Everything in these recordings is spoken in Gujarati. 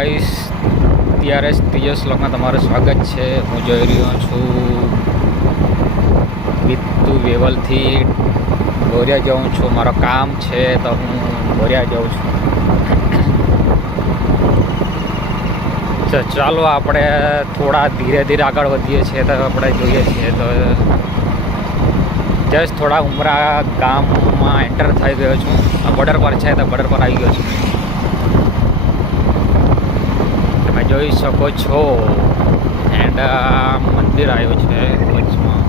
TRS ત્રીજો શ્લોકમાં તમારું સ્વાગત છે. હું જોઈ રહ્યો છું બિત્તુ વેવલથી બોરિયા જાઉં છું. મારો કામ છે તો હું બોરિયા જાઉં છું. ચાલો આપણે થોડા ધીરે ધીરે આગળ વધીએ છીએ તો આપણે જોઈએ છીએ તો જસ્ટ થોડા ઉમરા ગામમાં એન્ટર થઈ ગયો છું. બોર્ડર પર છે તો બોર્ડર પર આવી ગયો છું. તમે જોઈ શકો છો એન્ડ મંદિર આવ્યું છે વચમાં.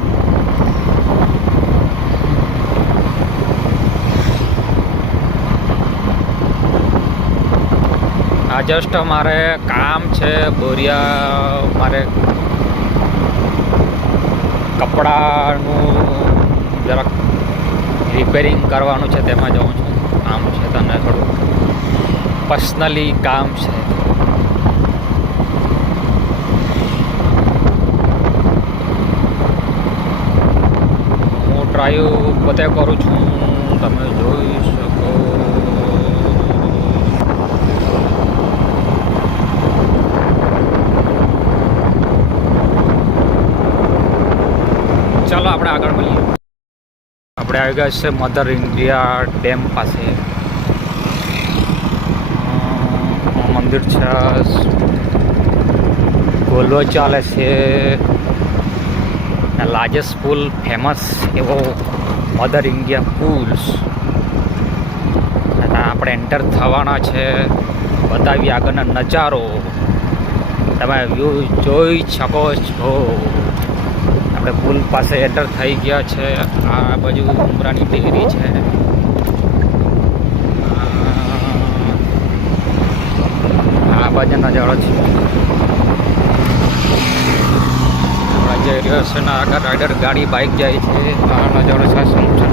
આ જસ્ટ મારે કામ છે બોરિયા, મારે કપડાનું જરાક રિપેરિંગ કરવાનું છે, તેમાં જાઉં છું. કામ છે તને થોડું પર્સનલી કામ છે. હું ડ્રાઈવ પોતે કરું છું, તમે જોઈ શકો. ચાલો આપણે આગળ મળીએ. આપણે આવી ગયા છે મધર ઇન્ડિયા ડેમ પાસે. મંદિર છે, ગોલવો ચાલે છે. લાર્જેસ્ટ પુલ, ફેમસ એવો મધર ઇન્ડિયા પુલ્સ. અને આપણે એન્ટર થવાના છે. બતાવી આગળના નજારો તમે વ્યૂ જોઈ શકો છો. આપણે પુલ પાસે એન્ટર થઈ ગયા છે. આ બાજુ ઉમરાની ડેરી છે. આ બાજુ નજારો છે. જઈ રહ્યો છે ને આગળ રાઈડર ગાડી બાઇક જાય છે. આ નજારો છે સમુદ્ર.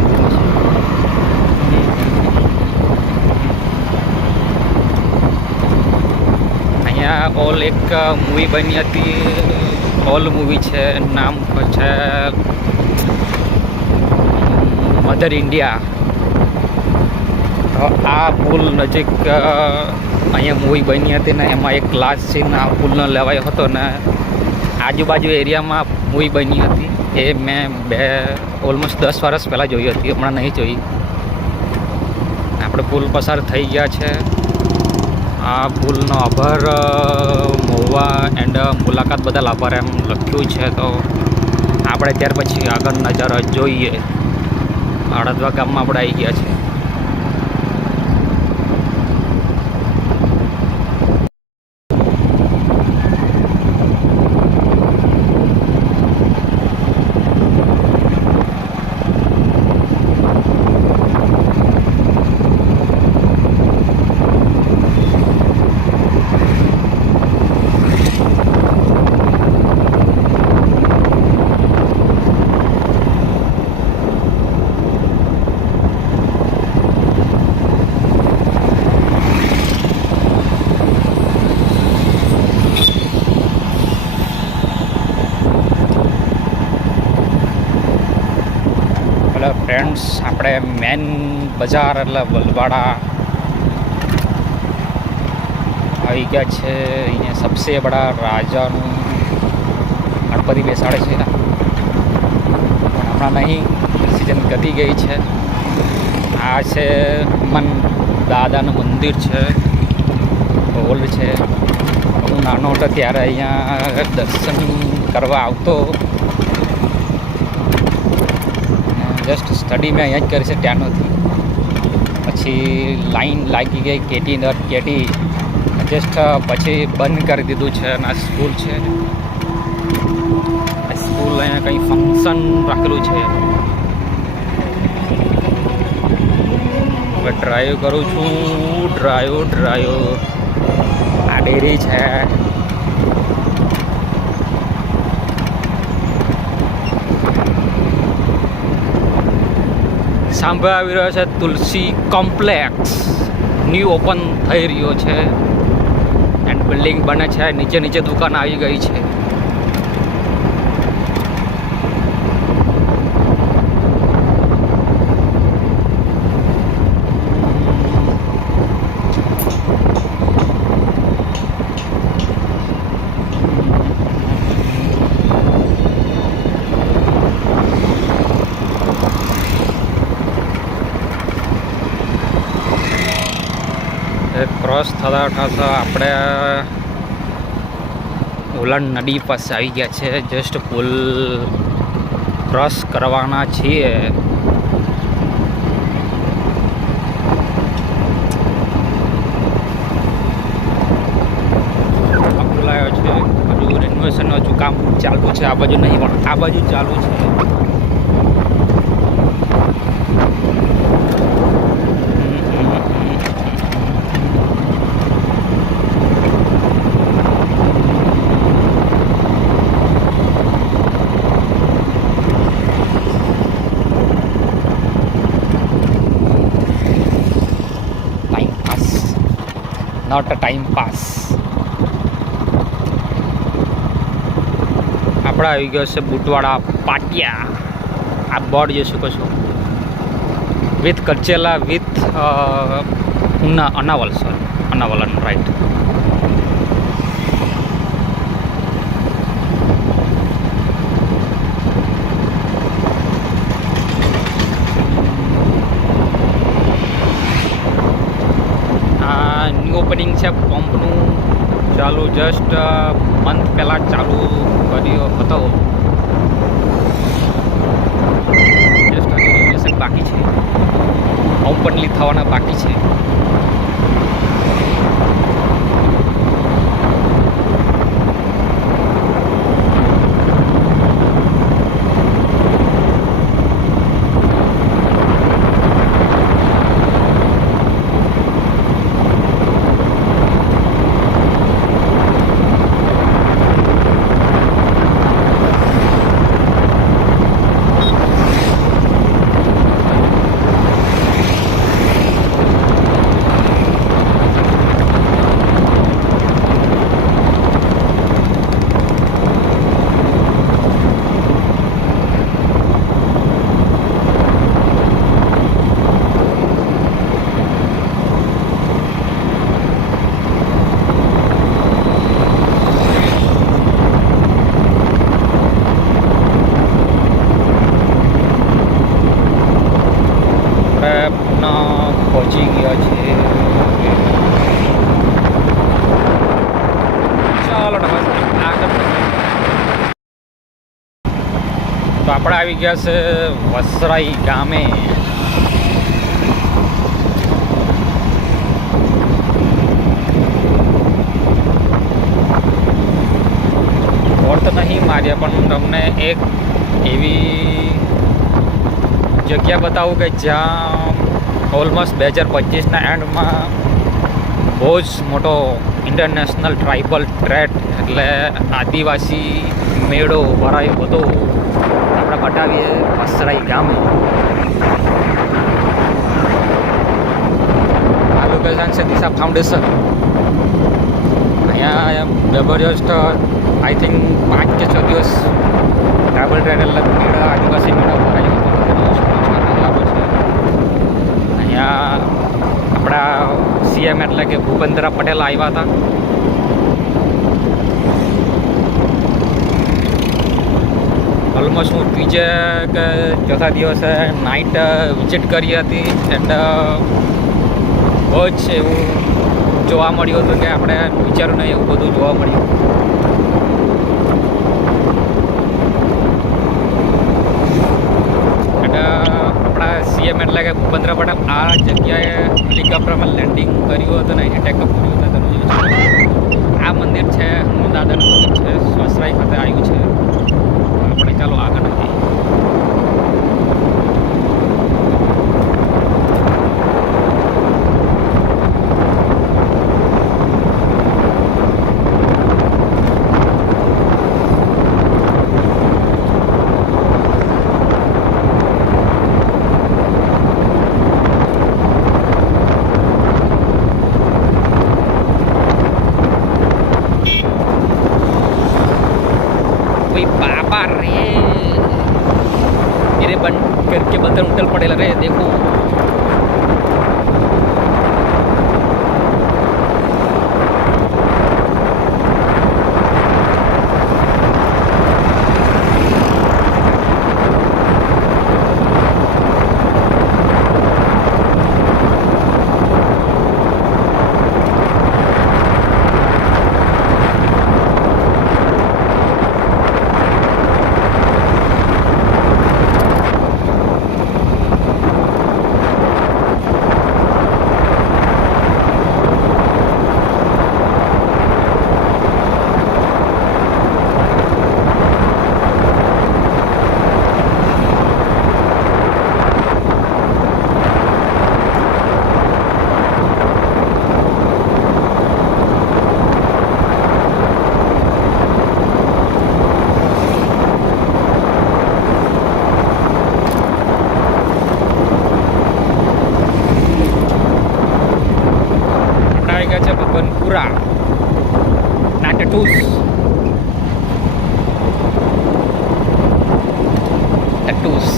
અહીંયા ઓલ એક મૂવી બની હતી. ઓલ મૂવી છે, નામ છે મધર ઇન્ડિયા. તો આ પુલ નજીક અહીંયા મૂવી બની હતી ને એમાં એક લાસ્ટ સીન આ પુલનો લેવાયો હતો ને આજુબાજુ એરિયામાં મૂવી બની હતી. એ મેં ઓલમોસ્ટ 10 વર્ષ પહેલાં જોઈ હતી, હમણાં નહીં જોઈ. આપણે પુલ પસાર થઈ ગયા છે. આ પુલનો આભાર મોવા એન્ડ મુલાકાત બદલ આભાર એમ લખ્યું છે. તો આપણે ત્યાર પછી આગળ નજારો જોઈએ. હળદવા ગામમાં આપણે આવી ગયા છે. ફ્રેન્ડ્સ, આપણે મેન બજાર એટલે વલવાડા આવી ગયા છે. અહીંયા સબસે બડા રાજાનું ગણપતિ બેસાડે છે. હમણાં નહીં, સિઝન ગતી ગઈ છે. આ છે દાદાનું મંદિર છે, હોલ છે. હું નાનો હતો ત્યારે અહીંયા દર્શન કરવા આવતો. જસ્ટ સ્ટડી મેં અહીંયા જ કરી છે ત્યાંનોથી. પછી લાઈન લાગી ગઈ કેટી જસ્ટ પછી બંધ કરી દીધું છે. અને આ સ્કૂલ છે. આ સ્કૂલ અહીંયા કંઈ ફંક્શન રાખેલું છે. હવે ડ્રાઈવ કરું છું. ડ્રાઈવ આ ડેરી છે. સાંભળવા આવી રહ્યો છે તુલસી કોમ્પ્લેક્સ ન્યૂ ઓપન થઈ રહ્યો છે એન્ડ બિલ્ડિંગ બને છે. નીચે દુકાન આવી ગઈ છે. થતા થતા આપણે ઉલાન નદી પાસે આવી ગયા છે. જસ્ટ પુલ ક્રોસ કરવાના છીએ. બોલાયો છે. હજુ રેનોવેશન હજુ કામ ચાલુ છે. આ બાજુ નહીં પણ આ બાજુ ચાલુ છે. Not a time pass. આપણે આવી ગયો છે બુટવાડા પાટિયા. આ બોર્ડ જોઈ શકો છો. વિથ કરચેલા with Anaval. Sorry, Anaval right. New opening છે પંપનું. ચાલુ જસ્ટ મંથ પહેલાં ચાલુ કર્યો હતો. જસ્ટ હજુ રિનોવેશન બાકી છે. ઓપનલી થવાના બાકી છે. પહોંચી ગયા છે. ચાલો આગળ. તો આપણે આવી ગયા છે વસરાઈ ગામે. બોર્ડ તો નહીં માર્યા પણ તમને એક એવી જગ્યા બતાવું કે જ્યાં ઓલમોસ્ટ 2025ના એન્ડમાં બહુ જ મોટો ઇન્ટરનેશનલ ટ્રાઇબલ ટ્રેડ એટલે આદિવાસી મેળો ભરાયો હતો. આપણે બતાવીએ વસરાઈ ગામે. આ લોકેશન છે દિશા ફાઉન્ડેશન. અહીંયા જબરજસ્ત આઈ થિંક 5 કે 6 દિવસ ટ્રાઇબલ ટ્રેડ એટલે મેળા આદિવાસી મેળો ભરાયો હતો. અહીંયા આપણા સીએમ એટલે કે ભૂપેન્દ્ર પટેલ આવ્યા હતા. ઓલમોસ્ટ હું ત્રીજે કે ચોથા દિવસે નાઇટ વિઝિટ કરી હતી. એન્ડ બહુ જ એવું જોવા મળ્યું હતું કે આપણે વિચાર્યું નહીં એવું બધું જોવા મળ્યું. સીએમ એટલે કે ભૂપેન્દ્ર પટેલ આ જગ્યાએ હેલિકોપ્ટરમાં લેન્ડિંગ કર્યું હતું ને ટેકઅપ કર્યું હતું. આ મંદિર છે દાદાનું મંદિર છે. વસરાઈ ખાતે આવ્યું છે. આપણે ચાલો આગળ નથી. बाबा रे मेरे बन करके बंदर उठल पड़ेला रे. देखो ટેટૂસ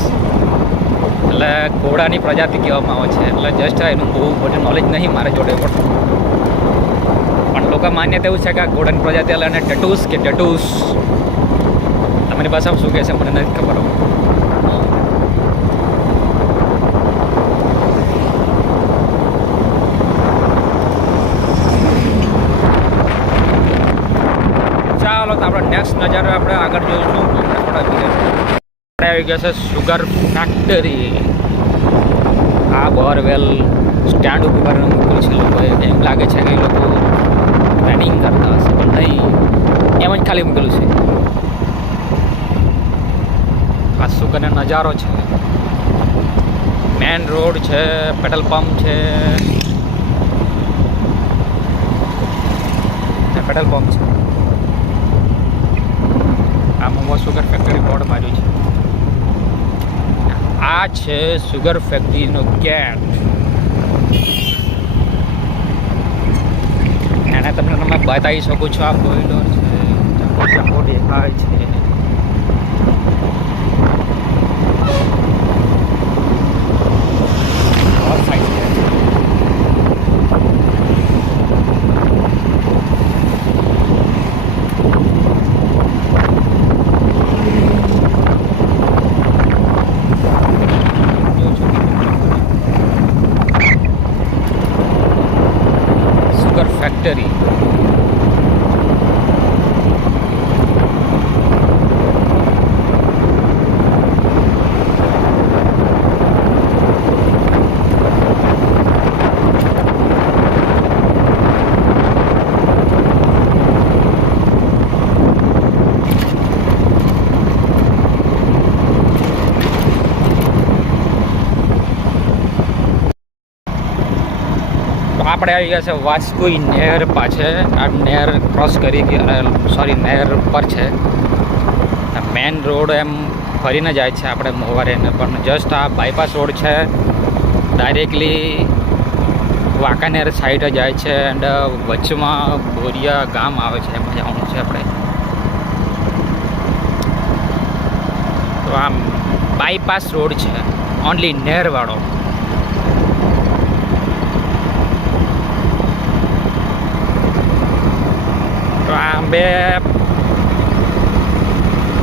એટલે ઘોડાની પ્રજાતિ કહેવામાં આવે છે. એટલે જસ્ટ એનું બહુ બધું નોલેજ નહીં મારા જોડે, પણ લોકો માન્યતા એવું છે કે આ ઘોડાની પ્રજાતિ એટલે એને ટેટૂસ કે ટેટૂસ. તમારી ભાષામાં શું કહે છે મને નથી ખબર. ચાલો તો આપણે નેક્સ્ટ નજારો આપણે આગળ જોઈશું. આવી ગયા છે સુગર ફેક્ટરી. આ બોરવેલ સ્ટેન્ડ ઉપર મૂકેલું છે લોકોએ. એમ લાગે છે કે એ લોકો ટ્રેનિંગ કરતા હશે, પણ નહીં, એમ જ ખાલી મૂકેલું છે. આ સુગરનો નજારો છે. મેન રોડ છે, પેટ્રોલ પંપ છે, પેટ્રોલ પંપ છે. આ મોમો સુગર ફેક્ટરી બોર્ડ માર્યું છે. આ છે સુગર ફેક્ટરીનો ગેટ. એને તમે બતાવી શકો છો. આ બોઇલર છે, દેખાય છે. ફેક્ટરી આપણે આવી ગયા છે વાસ્કોઈ નહેર પાસે. આ નહેર ક્રોસ કરી નહેર પર છે. મેન રોડ એમ ફરીને જાય છે આપણે મોવારેને, પણ જસ્ટ આ બાયપાસ રોડ છે. ડાયરેક્ટલી વાંકાનેર સાઈડ જાય છે. એન્ડ વચમાં બોરિયા ગામ આવે છે, એમાં જવાનું છે આપણે. તો આમ બાયપાસ રોડ છે, ઓનલી નહેરવાળો. બે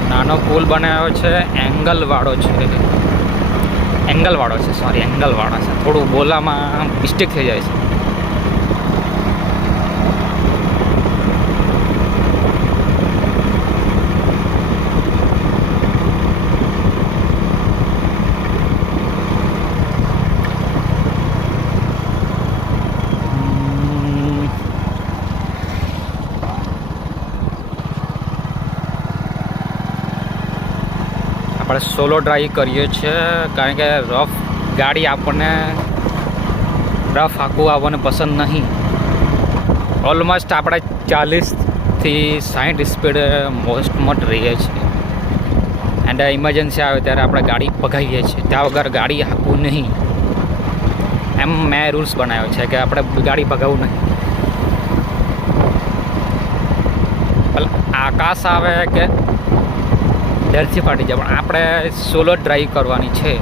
નાનો પુલ બનાવ્યો છે. એંગલવાળો છે, થોડું બોલામાં મિસ્ટેક થઈ જાય છે. આપણે સોલો ડ્રાઈવ કરીએ છીએ, કારણ કે રફ ગાડી આપણને રફ હાંકવું આપણને પસંદ નહીં. ઓલમોસ્ટ આપણે 40થી 60 સ્પીડ મોસ્ટ રહીએ છીએ. એન્ડ ઇમરજન્સી આવે ત્યારે આપણે ગાડી ભગાવીએ છીએ. ત્યાં વગર ગાડી હાંકવું નહીં, એમ મેં રૂલ્સ બનાવ્યો છે કે આપણે ગાડી ભગાવવું નહીં. આકાશ આવે કે ડરથી ફાટી જાય, પણ આપણે સોલો ડ્રાઈવ કરવાની છે.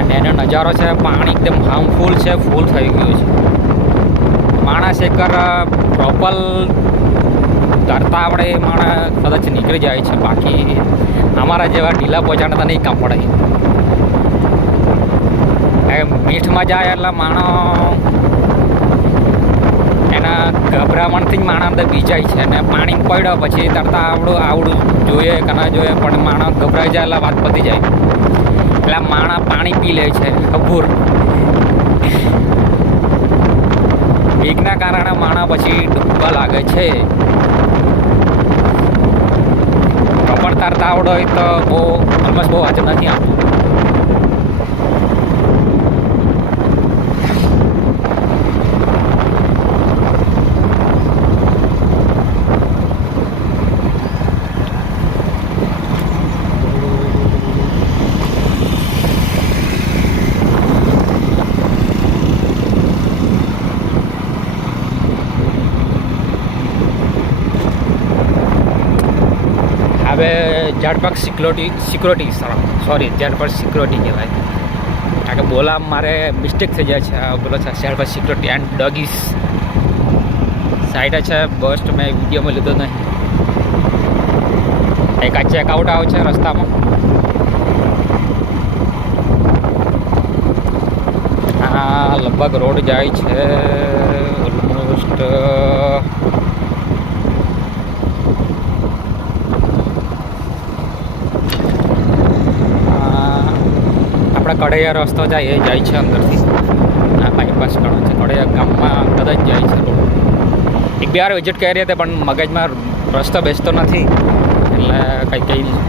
અને એનો નજારો છે, પાણી એકદમ હાર્મફુલ છે, ફૂલ થઈ ગયું છે. માણસ એકર પ્રોપર તરતા આપણે માણસ કદાચ નીકળી જાય છે, બાકી અમારા જેવા ઢીલા પહોંચાડતા નહીં કામ પડે. મીઠમાં જાય એટલે માણસ એના ગભરામણથી જ માણસ અંદર બીજાય છે. અને પાણી પડ્યો પછી તરતા આવડું જોઈએ કે ના જોઈએ, પણ માણસ ગભરાઈ જાય એટલે વાત પતી જાય. એટલે માણસ પાણી પી લે છે ખબર. બીકના કારણે માણસ પછી ડૂબવા લાગે છે. પ્રોપર તરતા આવડો હોય તો ઓલમોસ્ટ બહુ હાજર નથી આવતું. ઝાડપાક સિક્યોરિટી સોરી ઝાડપાક સિક્યોરિટી કહેવાય, કારણ કે બોલા મારે મિસ્ટેક થઈ જાય છે. બોલો છે ઝાડપાક સિક્યોરિટી એન્ડ ડોગીસ સાઈડ છે. બસ મેં વિડીયોમાં લીધો નહીં. એક આ ચેકઆઉટ આવે છે રસ્તામાં. આ લગભગ રોડ જાય છે ઓલમોસ્ટ આપણા કડૈયા રસ્તો જાય એ જાય છે અંદરથી. આ બાયપાસ ગણો છે કડૈયા ગામમાં કદાચ જાય છે રોડ. એક બે વાર વિઝિટ કરી હતી પણ મગજમાં રસ્તો બેસતો નથી એટલે કંઈ નહીં.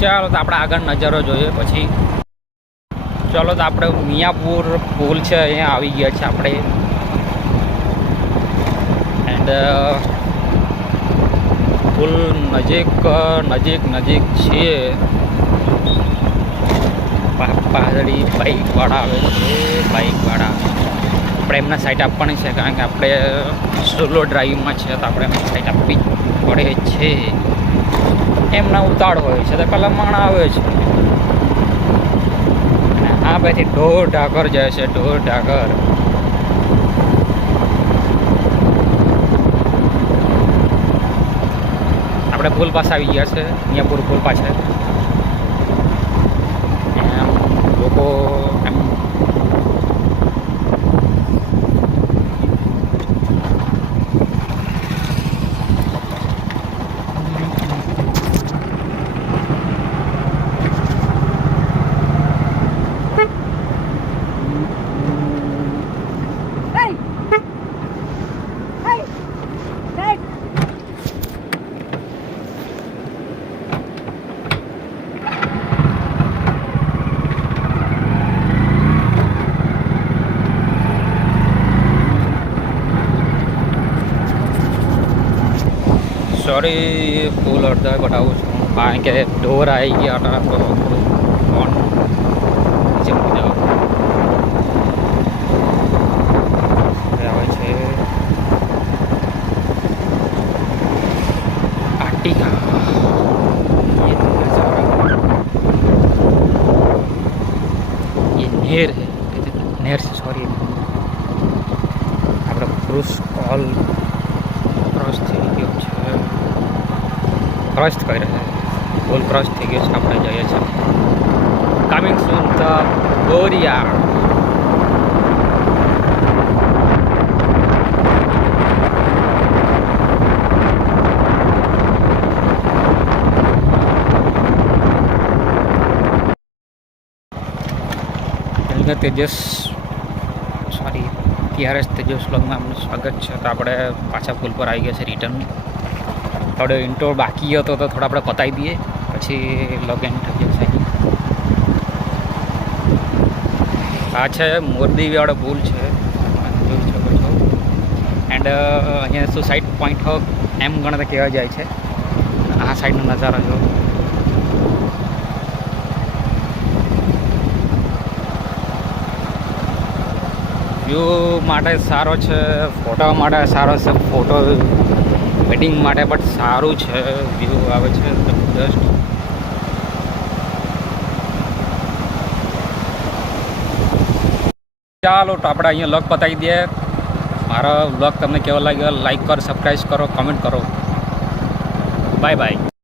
ચાલો તો આપણે આગળ નજારો જોઈએ પછી. ચાલો તો આપણે મિયાપુર પુલ છે અહીંયા આવી ગયા છે આપણે. એન્ડ પુલ નજીક છીએ. પાછળી બાઇકવાળા આવે છે. બાઇકવાળા આપણે એમના સાઈડ આપવાની છે કારણ કે આપણે સોલો ડ્રાઈવમાં છે તો આપણે એમની સાઈડ આપવી પડે છે. એમના ઉતાળ હોય છે તો પહેલાં માણા આવે છે. આ ભાઈથી ઢોર ઢાકર જાય છે. ઢોર ઢાકર આપણે પુલ પાસે આવી ગયા છે. મિયાપુર પુલ પાસે એમ લોકો એમ સોરી ફૂલ અડધા બતાવું છું કારણ કે ઢોર આવી ગયા હતા તો ફોન નીચે મૂકી દઉં. આવે છે આર્ટિકા. ये नहर से सॉरी આપણે ક્રુઝ કોલ ક્રોસ થઈ ગયો છે. ક્રોસ કરી રહ્યા છે. પુલ ક્રોસ થઈ ગયો છે. આપણે જઈએ છીએ coming soon the Goriya. Tejas sorry TRS Tejas વ્લોગમાં આપનું સ્વાગત છે. તો આપણે પાછા પુલ પર આવી ગયા છે રિટર્ન. થોડો ઇન્ટ્રો બાકી હતો તો થોડા આપણે પતાવી દઈએ પછી લોગ એન્ડ થઈ જશે. આ છે મોરબીવાળો પુલ છે જોઈ શકો છો. એન્ડ અહીંયા સુસાઇડ પોઈન્ટ એમ ગણતા કહેવા જાય છે. આ સાઈડનો નજારો જો. વ્યૂ માટે સારો છે, ફોટો માટે સારો છે, ફોટો વેડિંગ માટે બટ સારું છે. વ્યૂ આવે છે જબરદસ્ત. ચાલો તો આપણે અહીંયા વ્લોગ પતાવી દઈએ. મારો વ્લોગ તમને કેવો લાગ્યો લાઈક કરો, સબસ્ક્રાઈબ કરો, કમેન્ટ કરો. Bye bye.